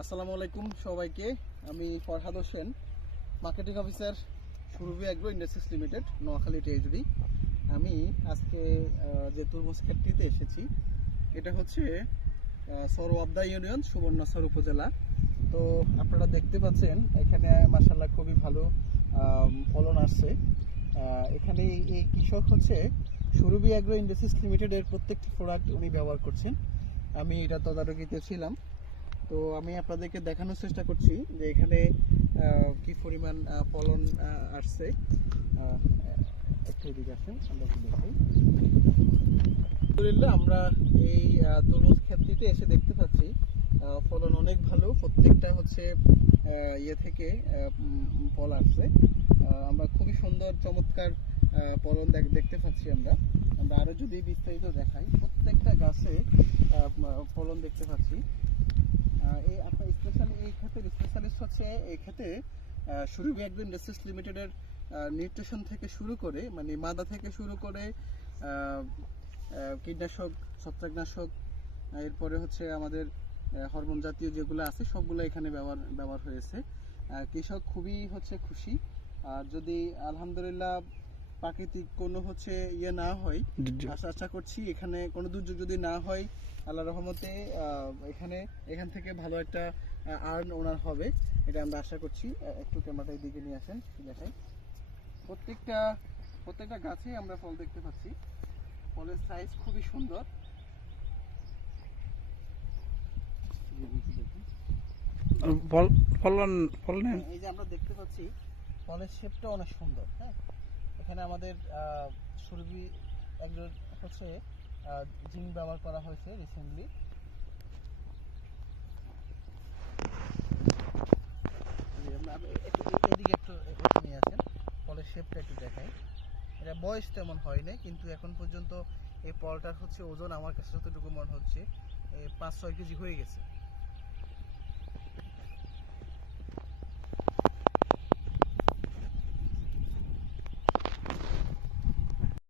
আসসালামু আলাইকুম সবাইকে। আমি Farhad Hossain marketing officer Surovi agro industries limited Noakhali টেজুরি আমি আজকে যে তরমুজ ফ্যাক্টরিতে এসেছি, এটা হচ্ছে সরওয়াবদা ইউনিয়ন সুবর্ণসর উপজেলা। তো আপনারা দেখতে পাচ্ছেন, এখানে মাসাল্লাহ খুবই ভালো ফলন আসছে। এখানে এই- এই কৃষক হচ্ছে সুরভি অ্যাগ্রো ইন্ডাস্ট্রিজ লিমিটেডের প্রত্যেকটি প্রোডাক্ট উনি ব্যবহার করছেন। আমি এটা তদারকিতে ছিলাম। তো আমি আপনাদেরকে দেখানোর চেষ্টা করছি যে এখানে কি পরিমাণ ফলন আসছে। আমরা আমরা এই তরমুজ ক্ষেত্রটিতে এসে দেখতে পাচ্ছি ফলন অনেক ভালো। প্রত্যেকটা হচ্ছে ইয়ে থেকে ফল আসছে। আমরা খুবই সুন্দর, চমৎকার ফলন দেখতে পাচ্ছি আমরা। আমরা আরও যদি বিস্তারিত দেখাই, প্রত্যেকটা গাছে ফলন দেখতে পাচ্ছি। এই আপনার স্পেশালি এই ক্ষেত্রে স্পেশালিস্ট হচ্ছে এই ক্ষেত্রে সুরভি অ্যাগ্রো ইন্ডাস্ট্রিজ লিমিটেডের নিউট্রিশন থেকে শুরু করে মানে মাদা থেকে শুরু করে কীটনাশক, ছত্রাকনাশক এরপরে হচ্ছে আমাদের হরমোন জাতীয় যেগুলো আছে, সবগুলো এখানে ব্যবহার ব্যবহার হয়েছে। কৃষক খুবই হচ্ছে খুশি। আর যদি আলহামদুলিল্লাহ প্রাকৃতিক কোনো হচ্ছে ইয়ে না হয়। আশা আশা করছি এখানে কোনো দুর্যোগ যদি না হয় আল্লাহ রহমতে এখানে এখান থেকে ভালো একটা আর্ন ওনার হবে এটা আমরা আশা করছি। একটু ক্যামেরাটা দিকে নিয়ে আসেন দেখাই। প্রত্যেকটা প্রত্যেকটা গাছেই আমরা ফল দেখতে পাচ্ছি। ফলের সাইজ খুবই সুন্দর। ফল ফলন ফল এই যে আমরা দেখতে পাচ্ছি ফলের শেপটা অনেক সুন্দর হ্যাঁ? এখানে আমাদের সুরভি একজন হচ্ছে জিম ব্যবহার করা হয়েছে রিসেন্টলি এদিকে একটু নিয়ে আসেন ফলের শেপটা একটু দেখাই। এটা বয়স তেমন হয় কিন্তু এখন পর্যন্ত এই ফলটার হচ্ছে ওজন আমার কাছে যতটুকু মনে হচ্ছে পাঁচ ছয় কেজি হয়ে গেছে।